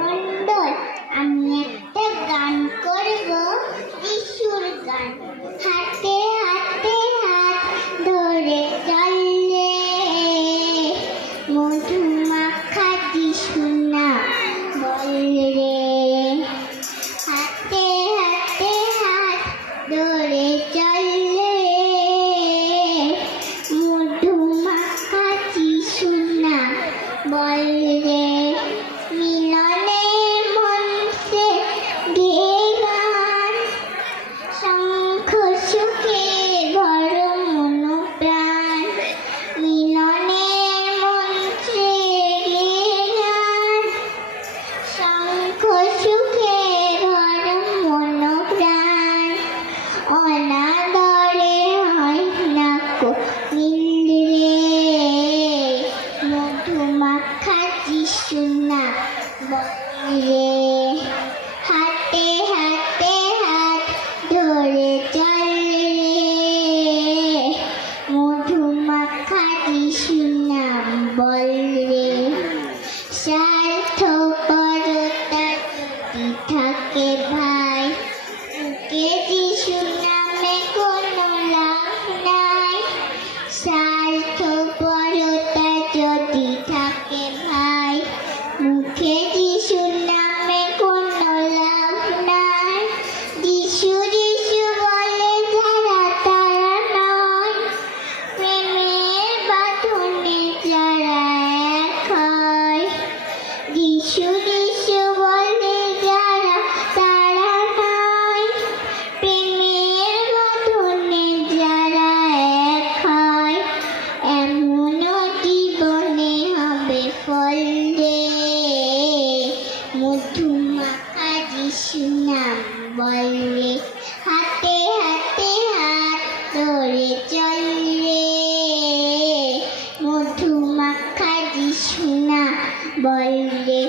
মন্ডল, আমি একটা গান করব, যিশুর গান। হাতে হাতে হাত ধরে চললে, মধু মাখা যিশু নাম বললে রে। হাতে হাতে হাত ধরে চললে, মধু মাখা যিশু নাম বললে। মিলনে মঞ্চে গেয়ে গান, শঙ্খ সুখে ভরো মন প্রাণ। মিলনে মঞ্চে গেয়ে গান, শঙ্খ সুখে ভরো মন প্রাণ। অনাদরে হয় না কো মিল রে, মধু মাখা যিশু নাম বললে। হাতে হাতে হাত ধরে চললে, মধু মাখা যিশু নাম বললে। স্বার্থপরতা যদি থাকে ভাই, বুকে যিশু নামে কোনো লাভ নাই। স্বার্থপরতা যদি থাকে ভাই, মুখে যিশু নামে কোনো লাভ নাই। যিশু যিশু বলে যারা তারা নয়, প্রেমের বাঁধনে যারা এক হয়। যিশু যিশু বলে যারা তারা নয়, প্রেমের বাঁধনে যারা এক হয়। এমন জীবনে হবে ফল রে, মধু মাখা যিশু নাম বললে। হাতে হাতে হাত ধরে চললে, মধু মাখা যিশু নাম বললে।